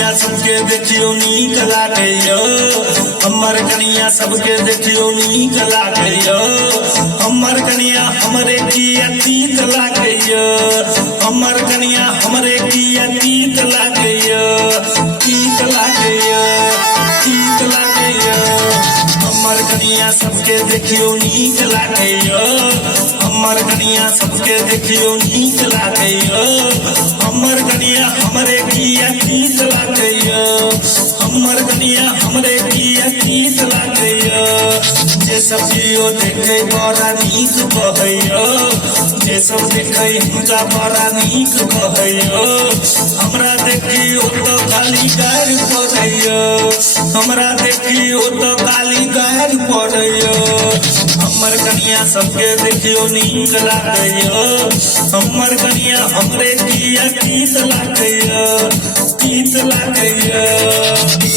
कनिया सबके देखियो नीक लागैया, हमर कनिया सबके देखियो नीक लागैया, हमर कनिया हमरे किया तीत लागैया, हमर कनिया हमरे किया तीत लागैया, तीत लागैया, तीत लागैया। हमर कनिया सबके देखियो नीक लागैया, हमर कनिया सबके देखियो नीक लागैया, हमर कनिया हमरे किया तीत लागैया, हमर कनिया हमरे किया तीत लागैया। जे सब जियो देखे बड़ा नीक कहैया, जे सब देखे हुनका बड़ा नीक कहैया, हमरा देखियो तो खाली गारि पड़ैया, हमरा देखियो तो खाली गारि पड़ैया। हमर कनिया सबके देखियो नीक लागैया, हमर कनिया हमरे किया तीत लागैया।